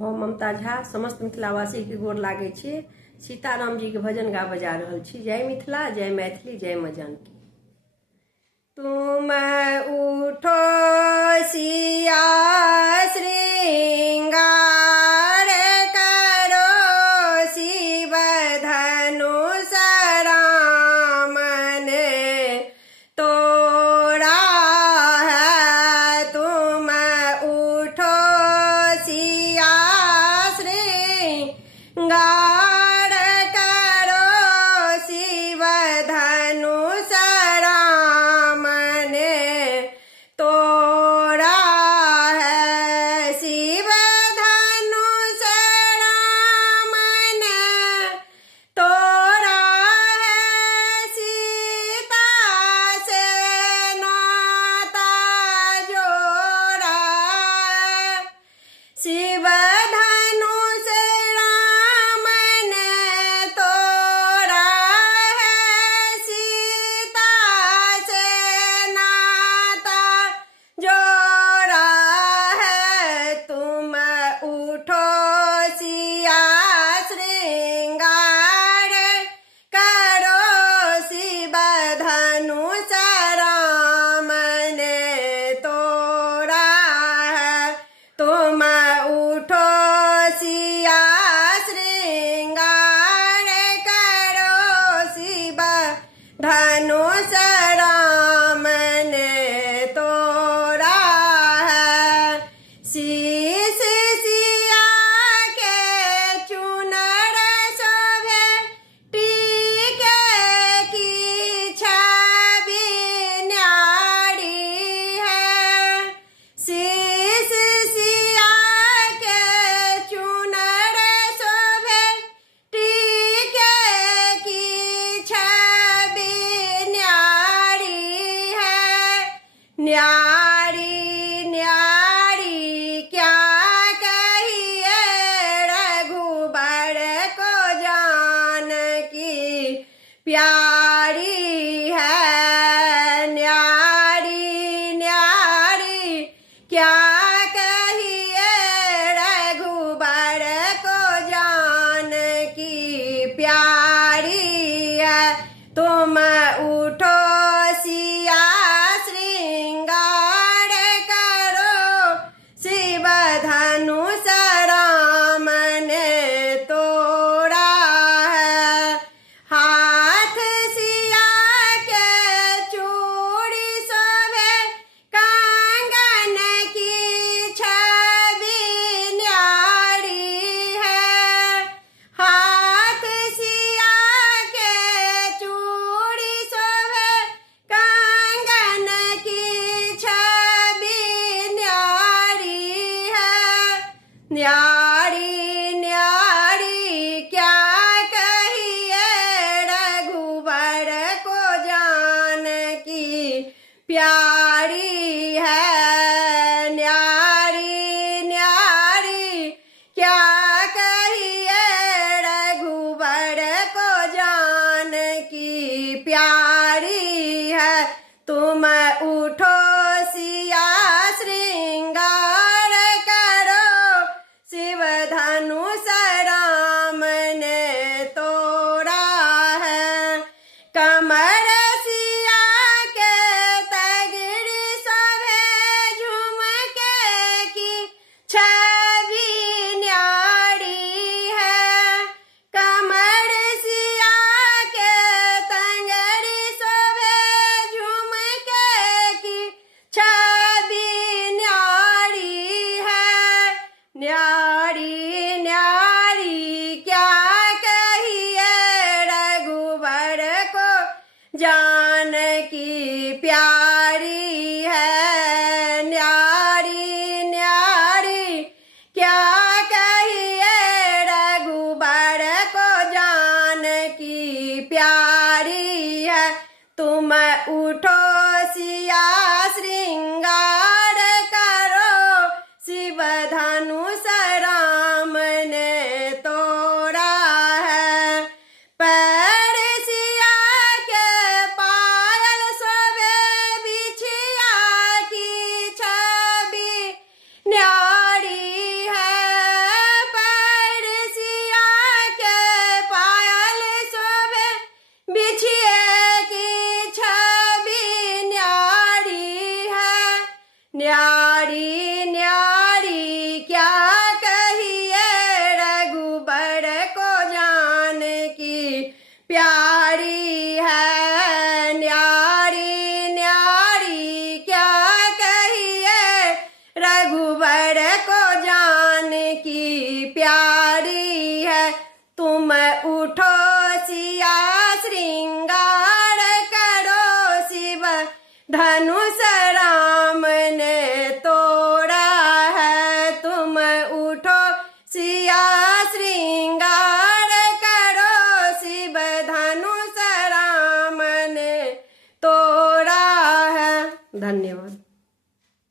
हम ममता झा समस्त मिथिलावासी के गोर लागे छी। सीताराम जी के भजन गा बजा रहल छी। जय मिथिला, जय मैथिली, जय मां जानकी। तुम उठो सिया श्रृंगार करो, शिव धनुष रामन तोड़ा है। तुम उठो सिया श्रृंगार करो, शिव धनुष रामन तोड़ा है। शिव धनुष रामन तोड़ा है। सीता से नाता जोड़ा है। शिव धनुष रामन तोड़ा है। सीता से नाता जोड़ा है। तुम उठो सिया श्रृंगार करो, शिव धनुष रामन तोड़ा है। तुम उठो सिया श्रृंगार करो, शिव धनुष रामन तोड़ा है। शीश सिया के चुनर शोभे, टीके की छवि न्यारी है। शीश सिया के चुनर शोभे, टीके की छवि न्यारी है। न्यारी न्यारी क्या कहिए, रघुबर को जानकी प्यारी है। न्यारी न्यारी क्या कहिए, रघुबर को जानकी प्यारी है। तुम उठो सिया श्रृंगार करो, शिव धनुष रामन तोड़ा है। हाथ सिया के चूड़ी शोभे, कंगन की छवि न्यारी है। हाथ सिया के चूड़ी शोभे, कंगन की छवि न्यारी है। न्यारी न्यारी क्या कहिए, रघुबर को जानकी प्यारी है। न्यारी न्यारी क्या कहिए, रघुबर को जानकी प्यारी है। तुम उठो सिया श्रृंगार करो, शिव धनुष रामन तोड़ा है। कमर सिया के तगड़ी शोभे, झुमके की छवि न्यारी है। कमर सिया के तगड़ी शोभे, झुमके की छवि न्यारी है। न्यारी न्यारी क्या कहिए, रघुबर को जानकी प्यारी है। न्यारी न्यारी क्या कहिए, रघुबर को जानकी प्यारी है। तुम उठो सिया श्रृंगार करो, शिव धनुष राम रघुवर को जानकी प्यारी है। तुम उठो सिया श्रृंगार करो, शिव धनुष राम ने तोड़ा है। तुम उठो सिया श्रृंगार करो, शिव धनुष राम ने तोड़ा है। धन्यवाद।